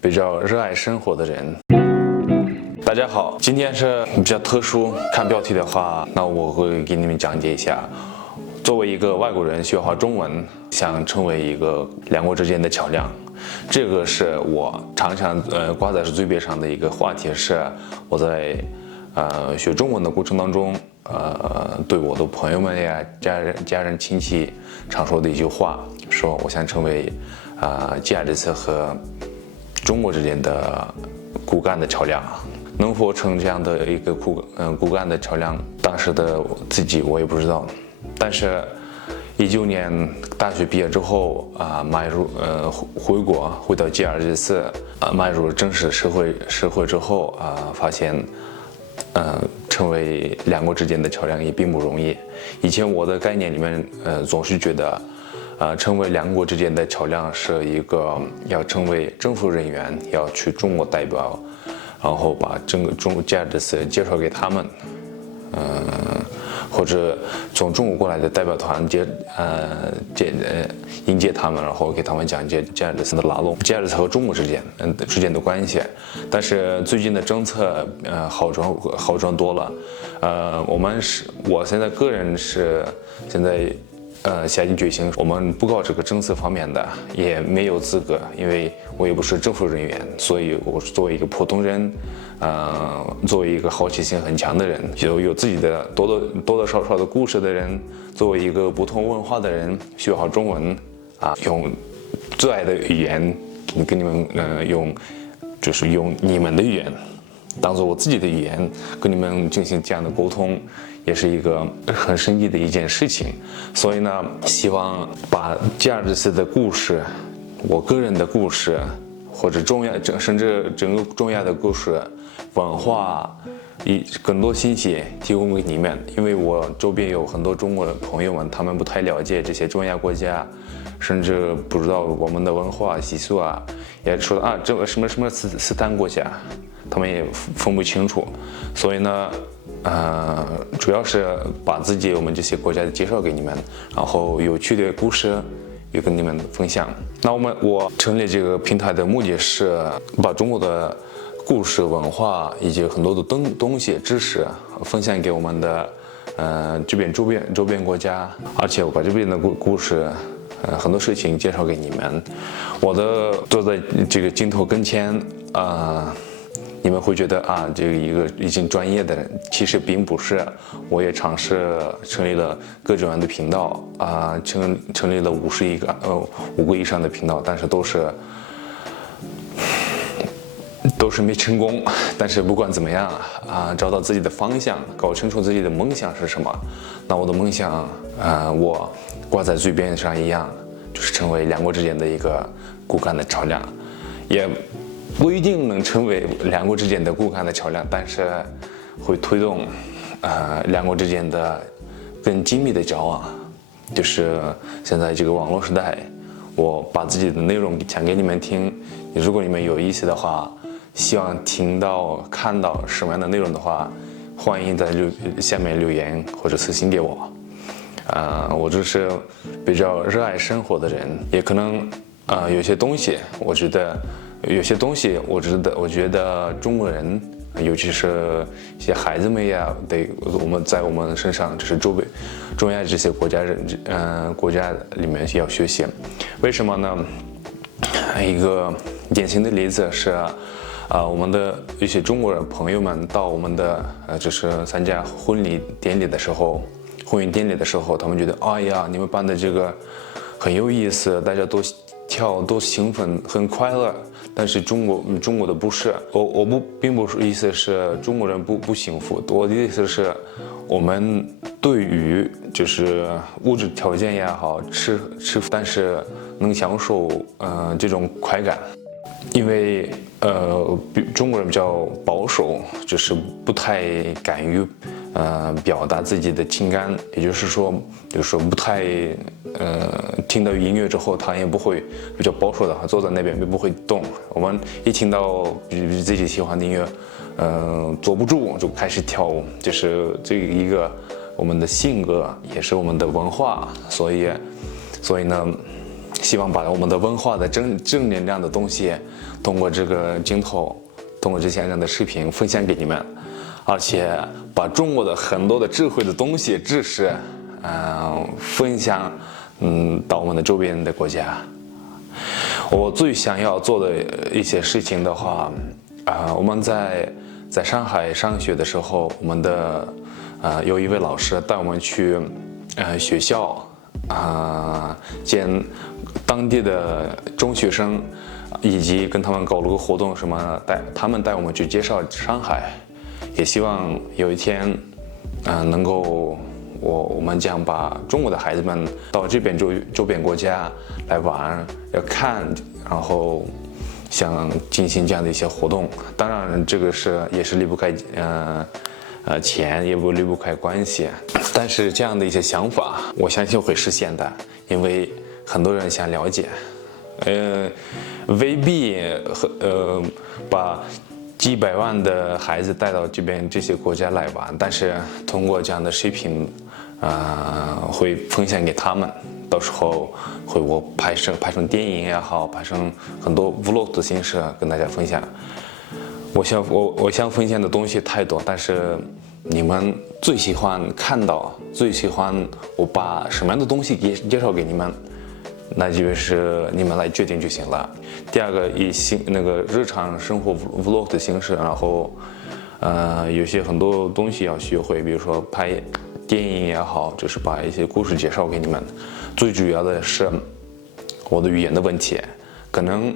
比较热爱生活的人。大家好，今天是比较特殊，看标题的话，那我会给你们讲解一下，作为一个外国人学好中文，想成为一个两国之间的桥梁，这个是我常常挂在嘴边上的一个话题，是我在学中文的过程当中，对我的朋友们呀、家人亲戚常说的一句话，说我想成为吉尔吉斯和中国之间的骨干的桥梁。能否成这样的一个骨干的桥梁，当时的自己我也不知道。但是19年大学毕业之后迈入回国，回到吉尔吉斯，迈入正式社会之后发现成为两国之间的桥梁也并不容易。以前我的概念里面总是觉得成为两国之间的桥梁是一个要成为政府人员，要去中国代表，然后把整个吉尔吉斯介绍给他们，或者从中国过来的代表团迎接他们，然后给他们讲解吉尔吉斯的拉拢，吉尔吉斯和中国之间的关系。但是最近的政策好转多了，我现在个人是现在下定决心，我们不搞这个政策方面的，也没有资格，因为我也不是政府人员，所以我作为一个普通人，作为一个好奇心很强的人，有自己的多多少少的故事的人，作为一个不同文化的人，学好中文用最爱的语言跟你们用你们的语言当做我自己的语言跟你们进行这样的沟通，也是一个很神奇的一件事情。所以呢，希望把吉尔吉斯的故事，我个人的故事，或者甚至整个中亚的故事、文化，更多信息提供给你们。因为我周边有很多中国的朋友们，他们不太了解这些中亚国家，甚至不知道我们的文化习俗也说这什么斯坦国家，他们也分不清楚。所以呢，主要是把我们这些国家介绍给你们，然后有趣的故事也跟你们分享。那我成立这个平台的目的是把中国的故事、文化以及很多的东西、知识分享给我们的这边周边国家，而且我把这边的故事。很多事情介绍给你们，坐在这个镜头跟前你们会觉得这个一个已经专业的人，其实并不是。我也尝试成立了各种样的频道成立了5个以上的频道，但是都是没成功。但是不管怎么样找到自己的方向，搞清楚自己的梦想是什么。那我的梦想我挂在嘴边上一样，就是成为两国之间的一个骨干的桥梁，也不一定能成为两国之间的骨干的桥梁，但是会推动两国之间的更紧密的交往。就是现在这个网络时代，我把自己的内容讲给你们听，如果你们有意思的话，希望听到看到什么样的内容的话，欢迎在下面留言或者私信给我。我就是比较热爱生活的人，也可能有些东西我觉得中国人，尤其是一些孩子们在我们身上，就是中亚这些国家里面要学习。为什么呢？一个典型的例子是我们的一些中国人朋友们到我们的就是参加婚姻典礼的时候，他们觉得你们办的这个很有意思，大家都跳都兴奋很快乐。但是中国的不是，并不是意思是中国人不幸福，我的意思是我们对于就是物质条件也好，吃，但是能享受这种快感。因为中国人比较保守，就是不太敢于表达自己的情感，也就是说不太听到音乐之后，他也不会比较保守的坐在那边也不会动。我们一听到自己喜欢的音乐，坐不住就开始跳舞，就是这一个我们的性格，也是我们的文化。所以呢，希望把我们的文化的正能量的东西，通过这个镜头，通过这些样的视频分享给你们，而且把中国的很多的智慧的东西、知识，分享，到我们的周边的国家。我最想要做的一些事情的话，我们在上海上学的时候，我们的有一位老师带我们去学校见当地的中学生，以及跟他们搞了个活动什么，他们带我们去介绍上海，也希望有一天能够我们将把中国的孩子们到这边周边国家来玩，要看，然后想进行这样的一些活动。当然这个也是离不开钱，也离不开关系，但是这样的一些想法我相信会实现的，因为很多人想了解，未必把几百万的孩子带到这些国家来玩，但是通过这样的视频会分享给他们，到时候我拍成电影也好，拍成很多 vlog 的形式跟大家分享。我想分享的东西太多，但是你们最喜欢看到，最喜欢我把什么样的东西介绍给你们，那就是你们来决定就行了。第二个，以那个日常生活 vlog 的形式，然后有些很多东西要学会，比如说拍电影也好，就是把一些故事介绍给你们。最主要的是我的语言的问题，可能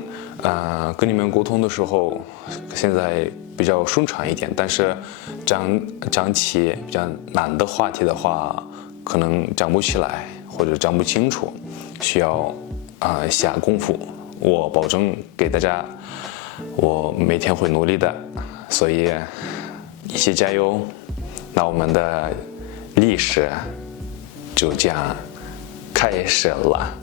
跟你们沟通的时候现在比较顺畅一点，但是讲起比较难的话题的话，可能讲不起来或者讲不清楚，需要下功夫。我保证给大家，我每天会努力的，所以一起加油。那我们的历史就这样开始了。